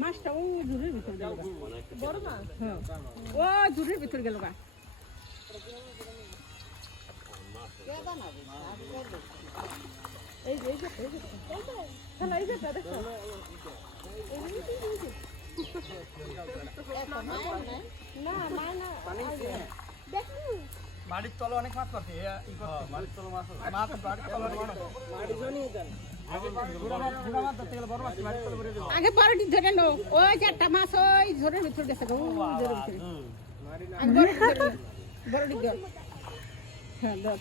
মাছটা ও ঝুড়ির ভিতর গেল বড় মাছ হ্যাঁ ও ঝুড়ির ভিতর গেল গা এই যে খেলা এই যে দেখো না মা না দেখো মাটির তলে অনেক মাছ করছে মাটির তলে মাছ মাছ মাটির তলে মাটি জনি দেন আগে বড়টি ধরে নো ওই চারটা মাছ ওই ঝোরের ভিতর গেছে গো ঝোরের ভিতরে বড়টি ধর হ্যাঁ ধর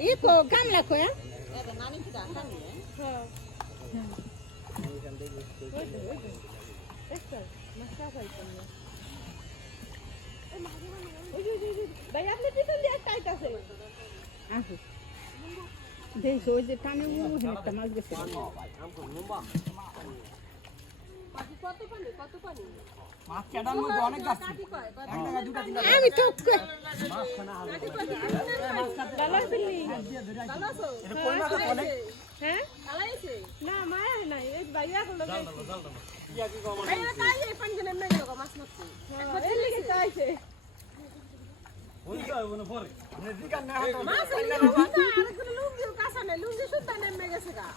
এই কো কামলা কো হ্যাঁ নানি কি ডাকা নি হ্যাঁ একটা মাছটা পাইছেন না ভাই আপনি পিছন দিয়ে টাইট আছে আসো দেখো ওই যে টানে একটা মাছ গেছে কত পানি মাছ কেডার মধ্যে অনেক গাছ এক জায়গা দুটো তিনটা আমি তো মাছ খানা হবে ভালো আছিলি ভালো আছো এটা কই মাছ অনেক হ্যাঁ আলাইছে না মা নাই এই ভাইয়া হলো গাইছে কি কি কম ভাইয়া কাই এই পাঞ্জনে মে গেল মাছ মারতে একবার এর লিগে চাইছে ওই যাও ওনে পরে নে দিকান না হতো মাছ এলে বাবা আর কোন লুঙ্গি কাঁচা নাই লুঙ্গি সুদ্ধা নেমে গেছে গা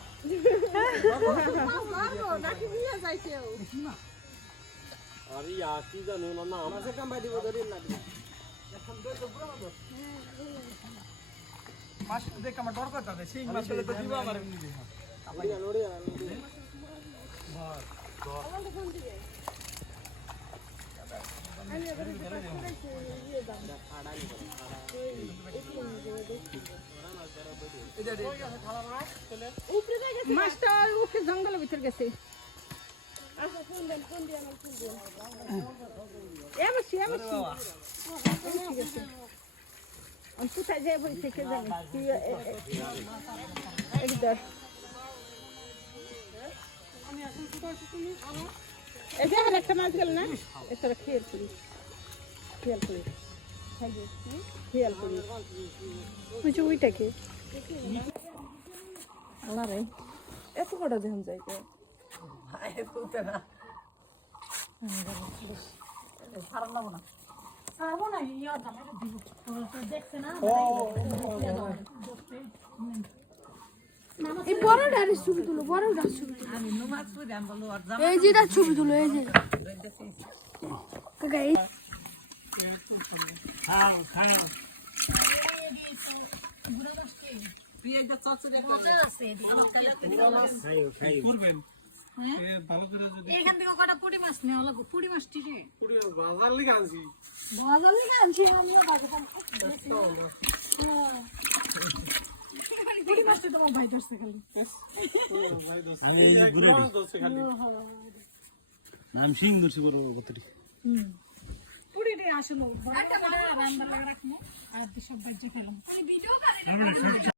বাবা নাকি নিয়ে যাইছে ও আরে কি জানো না না মাছে কামাই দিব ধরে না এখন তো পুরো মাছ দেখ আমার ডর করতে হবে সেই মাছ তো দিবা আমার এমনি আপনি নড়ে মাছটা উঠে জঙ্গলের ভিতর গেছে কোথায় যাই বই থেকে জানি এখন একটা মাছ গেল না এটা খেয়াল করি খেয়াল করি খেয়াল করি ওইটাকে আল্লাহ রে এত কটা দেন যাই এই বড়টার ছবি তুলো বড়টার ছবি তুলো এই যে তার ছবি তুলো এই যে করবেন এখান থেকে কটা পুঁটি মাছ নেওয়া লাগবে পুঁটি মাছটি রে পুরো বাজার লিগে আনছি বাজার থেকে আনছি আমরা বাজার পুঁটি মাছটা তোমার ভাই ধরছে খালি নাম সিং দুছি বড় কতটি পুঁটি রে আসলো রান্না লাগা রাখবো আর সব বাচ্চা খেলাম ভিডিও করে